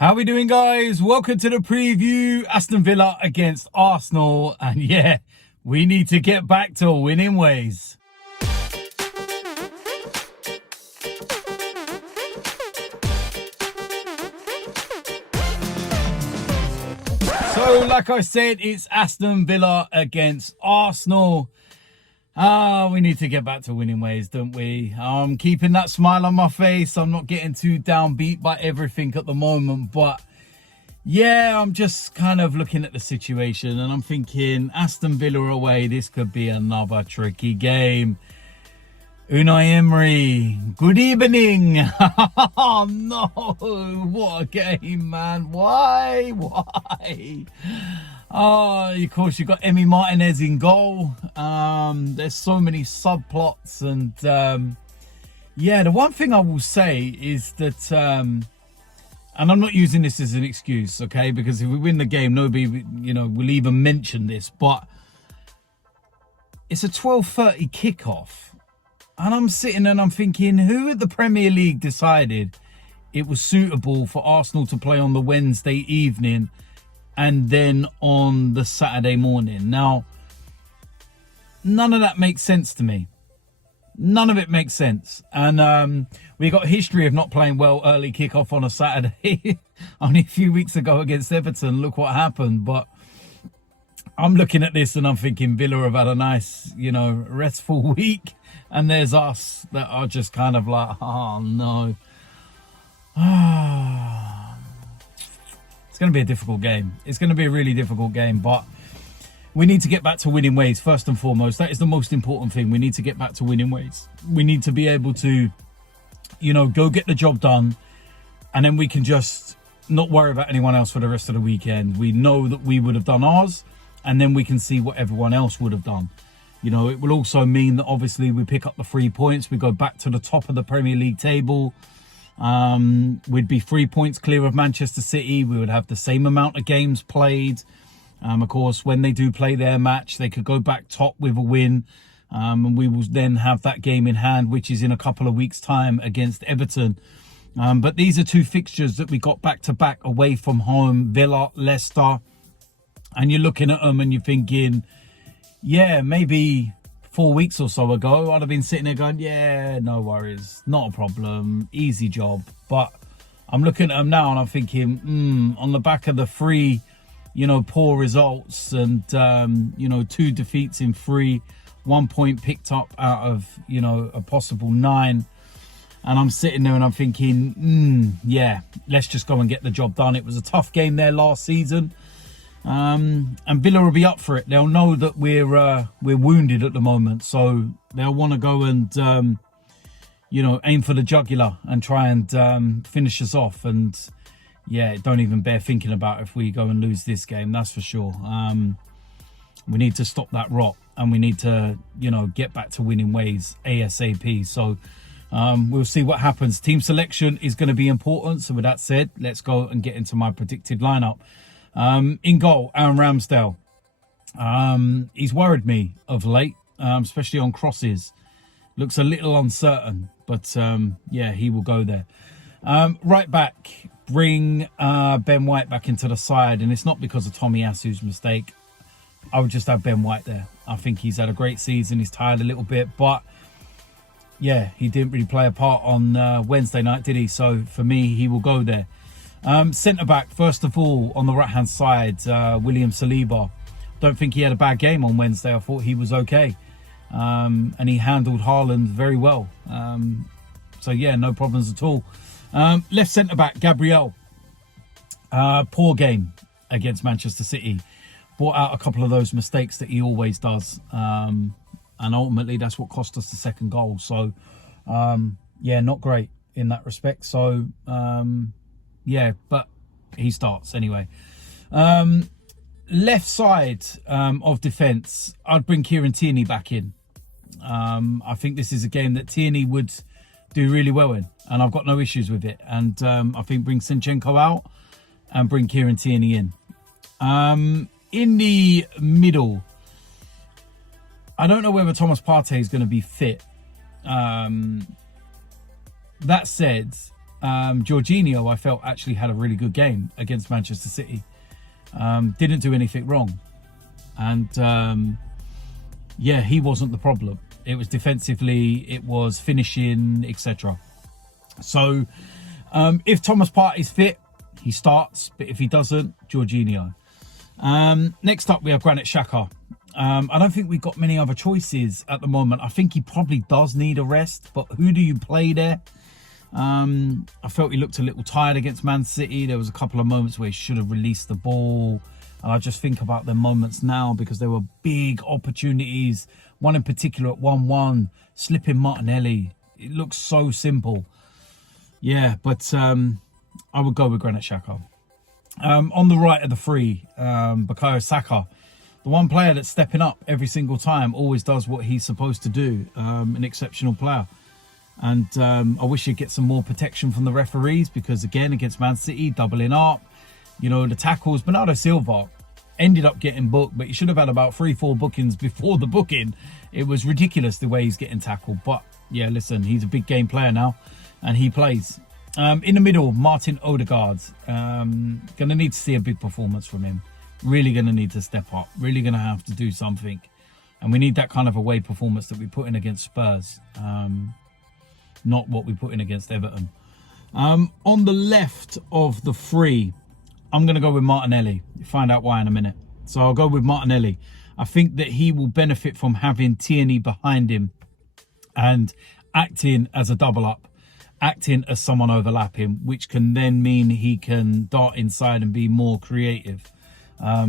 How we doing, guys? Welcome to the preview. Aston Villa against Arsenal. And yeah, we need to get back to winning ways. So, like I said, it's Aston Villa against Arsenal. We need to get back to winning ways, don't we? I'm keeping that smile on my face. I'm not getting too downbeat by everything at the moment. But yeah, I'm just kind of looking at the situation and I'm thinking, Aston Villa away, this could be another tricky game. Unai Emery, good evening. Oh no, what a game, man. Why? Oh, of course, you've got Emery Martinez in goal. There's so many subplots. And yeah, the one thing I will say is that, and I'm not using this as an excuse, okay? Because if we win the game, nobody, will even mention this. But it's a 12:30 kickoff. And I'm sitting and I'm thinking, who at the Premier League decided it was suitable for Arsenal to play on the Wednesday evening and then on the Saturday morning? Now, none of that makes sense to me. None of it makes sense. And we got a history of not playing well early kickoff on a Saturday. Only a few weeks ago against Everton, look what happened. But I'm looking at this and I'm thinking Villa have had a nice, restful week. And there's us that are just kind of like, oh no. It's going to be a difficult game. It's going to be a really difficult game, but we need to get back to winning ways first and foremost. That is the most important thing. We need to get back to winning ways. We need to be able to, go get the job done, and then we can just not worry about anyone else for the rest of the weekend. We know that we would have done ours, and then we can see what everyone else would have done. It will also mean that obviously we pick up the 3 points. We go back to the top of the Premier League table. We'd be 3 points clear of Manchester City. We would have the same amount of games played. Of course, when they do play their match, they could go back top with a win. And we will then have that game in hand, which is in a couple of weeks' time against Everton. But these are two fixtures that we got back to back away from home, Villa, Leicester. And you're looking at them and you're thinking, yeah, maybe 4 weeks or so ago, I'd have been sitting there going, yeah, no worries, not a problem, easy job. But I'm looking at them now and I'm thinking, on the back of the three, poor results and, 2 defeats in 3, 1 point picked up out of, a possible 9. And I'm sitting there and I'm thinking, yeah, let's just go and get the job done. It was a tough game there last season. And Villa will be up for it. They'll know that we're wounded at the moment, so they'll want to go and aim for the jugular and try and finish us off. And yeah, don't even bear thinking about if we go and lose this game, that's for sure. We need to stop that rot and we need to get back to winning ways ASAP. So we'll see what happens. Team selection is going to be important. So with that said, let's go and get into my predicted lineup. In goal, Aaron Ramsdale. He's worried me of late, especially on crosses. Looks a little uncertain, but yeah, he will go there. Right back, bring Ben White back into the side, and it's not because of Tomiyasu's mistake. I would just have Ben White there. I think he's had a great season. He's tired a little bit, but yeah, he didn't really play a part on Wednesday night, did he? So for me, he will go there. Centre-back, first of all, on the right-hand side, William Saliba. Don't think he had a bad game on Wednesday. I thought he was okay. And he handled Haaland very well. So, yeah, no problems at all. Left centre-back, Gabriel. Poor game against Manchester City. Brought out a couple of those mistakes that he always does. And ultimately, that's what cost us the second goal. So, yeah, not great in that respect. So, yeah, but he starts anyway. Left side of defence, I'd bring Tierney back in. I think this is a game that Tierney would do really well in, and I've got no issues with it. And I think bring Zinchenko out and bring Tierney in. In the middle, I don't know whether Partey is going to be fit. That said, Jorginho, I felt, actually had a really good game against Manchester City. Didn't do anything wrong. And yeah, he wasn't the problem. It was defensively, it was finishing, etc. So if Thomas Partey's fit, he starts. But if he doesn't, Jorginho. Next up, we have Granit Xhaka. I don't think we've got many other choices at the moment. I think he probably does need a rest, but who do you play there? I felt he looked a little tired against Man City. There was a couple of moments where he should have released the ball. And I just think about the moments now because there were big opportunities. One in particular at 1-1, slipping Martinelli. It looks so simple. Yeah, but I would go with Granit Xhaka. On the right of the three, Bukayo Saka. The one player that's stepping up every single time, always does what he's supposed to do. An exceptional player. And I wish he'd get some more protection from the referees because, again, against Man City, doubling up. You know, the tackles. Bernardo Silva ended up getting booked, but he should have had about 3-4 bookings before the booking. It was ridiculous the way he's getting tackled. But, yeah, listen, he's a big game player now, and he plays. In the middle, Martin Odegaard. Going to need to see a big performance from him. Really going to need to step up. Really going to have to do something. And we need that kind of away performance that we put in against Spurs. Not what we put in against Everton. On the left of the three, I'm going to go with Martinelli. You'll find out why in a minute. So I'll go with Martinelli. I think that he will benefit from having Tierney behind him and acting as a double up, acting as someone overlapping, which can then mean he can dart inside and be more creative.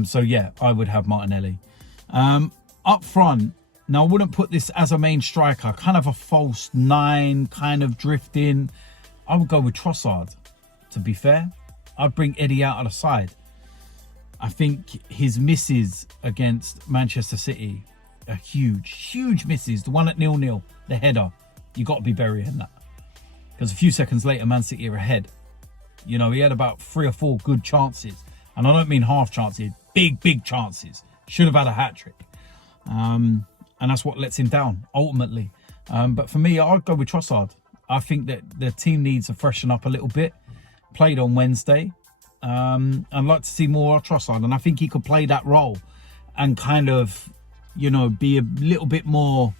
So yeah, I would have Martinelli. Up front, now I wouldn't put this as a main striker, kind of a false nine, kind of drifting. I would go with Trossard, to be fair. I'd bring Eddie out of the side. I think his misses against Manchester City are huge misses. The one at 0-0, the header, you got to be burying that. Because a few seconds later, Man City are ahead. You know, he had about 3 or 4 good chances. And I don't mean half chances, big chances. Should have had a hat-trick. And that's what lets him down, ultimately. But for me, I'd go with Trossard. I think that the team needs to freshen up a little bit. Played on Wednesday. I'd like to see more Trossard. And I think he could play that role and kind of, you know, be a little bit more,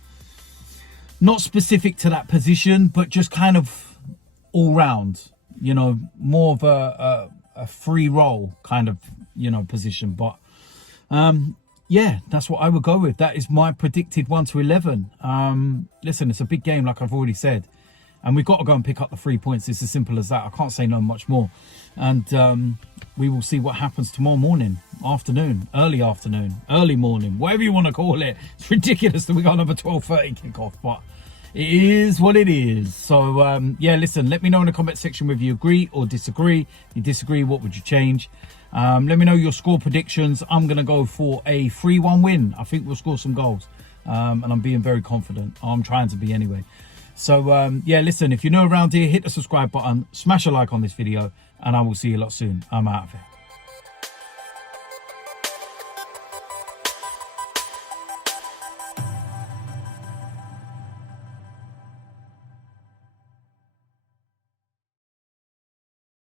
not specific to that position, but just kind of all round, you know, more of a free role kind of, you know, position. But yeah, that's what I would go with. That is my predicted 1-11. Listen, it's a big game, like I've already said. And we've got to go and pick up the 3 points. It's as simple as that. I can't say no much more. And we will see what happens tomorrow morning, afternoon, early morning, whatever you want to call it. It's ridiculous that we got another 12:30 kickoff, but it is what it is. So, yeah, listen, let me know in the comment section whether you agree or disagree. If you disagree, what would you change? Let me know your score predictions. I'm going to go for a 3-1 win. I think we'll score some goals. And I'm being very confident. I'm trying to be anyway. So, yeah, listen, if you're new around here, hit the subscribe button, smash a like on this video, and I will see you a lot soon. I'm out of here.